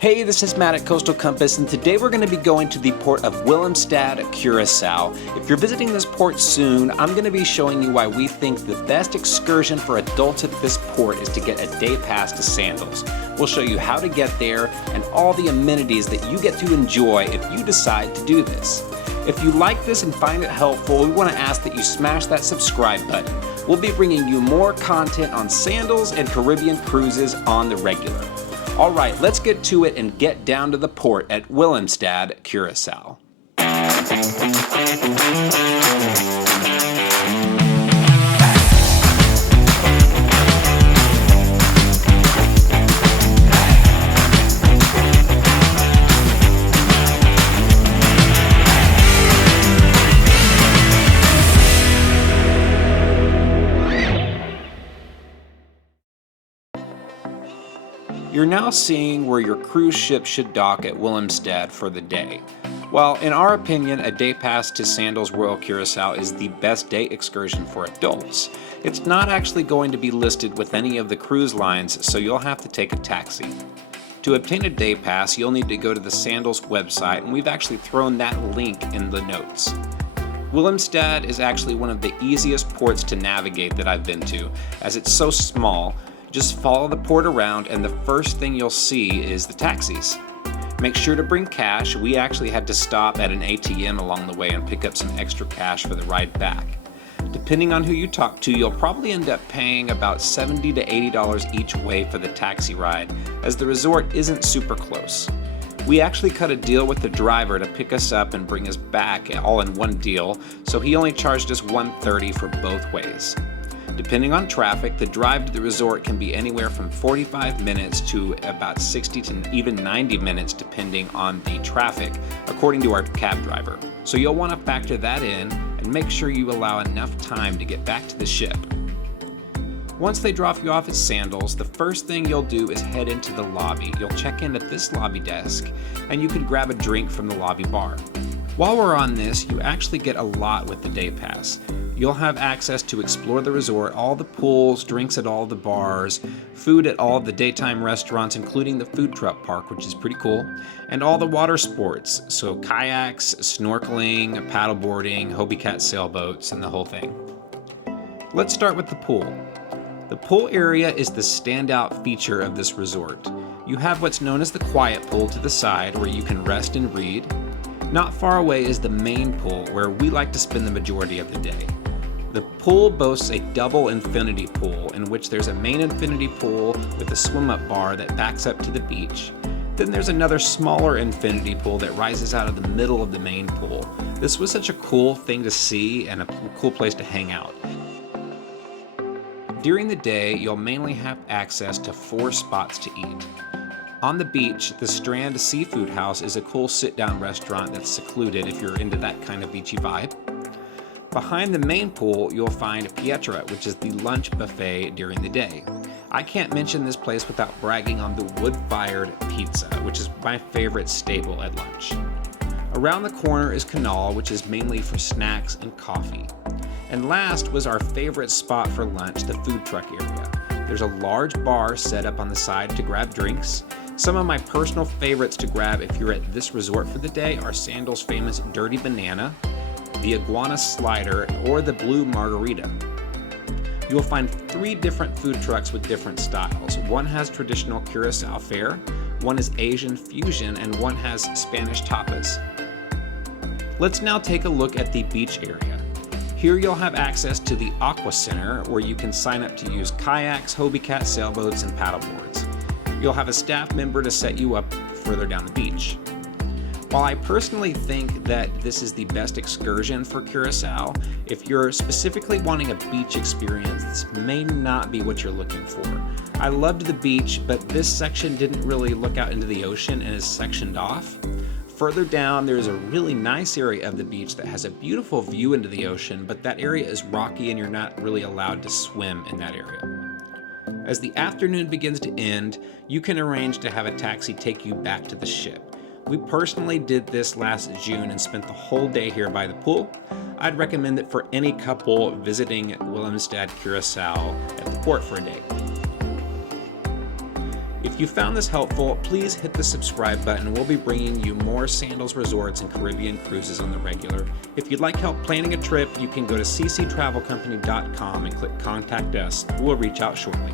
Hey, this is Matt at Coastal Compass, and today we're going to be going to the port of Willemstad, Curacao. If you're visiting this port soon, I'm going to be showing you why we think the best excursion for adults at this port is to get a day pass to Sandals. We'll show you how to get there and all the amenities that you get to enjoy if you decide to do this. If you like this and find it helpful, we want to ask that you smash that subscribe button. We'll be bringing you more content on Sandals and Caribbean cruises on the regular. All right, let's get to it and get down to the port at Willemstad, Curacao. You're now seeing where your cruise ship should dock at Willemstad for the day. Well, in our opinion, a day pass to Sandals Royal Curacao is the best day excursion for adults. It's not actually going to be listed with any of the cruise lines, so you'll have to take a taxi. To obtain a day pass, you'll need to go to the Sandals website, and we've actually thrown that link in the notes. Willemstad is actually one of the easiest ports to navigate that I've been to, as it's so small. Just follow the port around and the first thing you'll see is the taxis. Make sure to bring cash. We actually had to stop at an ATM along the way and pick up some extra cash for the ride back. Depending on who you talk to, you'll probably end up paying about $70 to $80 each way for the taxi ride, as the resort isn't super close. We actually cut a deal with the driver to pick us up and bring us back all in one deal, so he only charged us $130 for both ways. Depending on traffic, the drive to the resort can be anywhere from 45 minutes to about 60 to even 90 minutes depending on the traffic, according to our cab driver. So you'll want to factor that in and make sure you allow enough time to get back to the ship. Once they drop you off at Sandals, the first thing you'll do is head into the lobby. You'll check in at this lobby desk and you can grab a drink from the lobby bar. While we're on this, you actually get a lot with the day pass. You'll have access to explore the resort, all the pools, drinks at all the bars, food at all the daytime restaurants, including the food truck park, which is pretty cool, and all the water sports, so kayaks, snorkeling, paddleboarding, Hobie Cat sailboats, and the whole thing. Let's start with the pool. The pool area is the standout feature of this resort. You have what's known as the quiet pool to the side where you can rest and read. Not far away is the main pool where we like to spend the majority of the day. The pool boasts a double infinity pool in which there's a main infinity pool with a swim-up bar that backs up to the beach. Then there's another smaller infinity pool that rises out of the middle of the main pool. This was such a cool thing to see and a cool place to hang out. During the day, you'll mainly have access to 4 spots to eat. On the beach, the Strand Seafood House is a cool sit-down restaurant that's secluded if you're into that kind of beachy vibe. Behind the main pool, you'll find Pietra, which is the lunch buffet during the day. I can't mention this place without bragging on the wood-fired pizza, which is my favorite staple at lunch. Around the corner is Canal, which is mainly for snacks and coffee. And last was our favorite spot for lunch, the food truck area. There's a large bar set up on the side to grab drinks. Some of my personal favorites to grab if you're at this resort for the day are Sandals' famous Dirty Banana, the Iguana Slider, or the Blue Margarita. You'll find 3 different food trucks with different styles. One has traditional Curacao fare, one is Asian fusion, and one has Spanish tapas. Let's now take a look at the beach area. Here you'll have access to the Aqua Center, where you can sign up to use kayaks, Hobie Cat sailboats, and paddleboards. You'll have a staff member to set you up further down the beach. While I personally think that this is the best excursion for Curacao, if you're specifically wanting a beach experience, this may not be what you're looking for. I loved the beach, but this section didn't really look out into the ocean and is sectioned off. Further down, there's a really nice area of the beach that has a beautiful view into the ocean, but that area is rocky and you're not really allowed to swim in that area. As the afternoon begins to end, you can arrange to have a taxi take you back to the ship. We personally did this last June and spent the whole day here by the pool. I'd recommend it for any couple visiting Willemstad, Curacao at the port for a day. If you found this helpful, please hit the subscribe button. We'll be bringing you more Sandals resorts and Caribbean cruises on the regular. If you'd like help planning a trip, you can go to cctravelcompany.com and click Contact Us. We'll reach out shortly.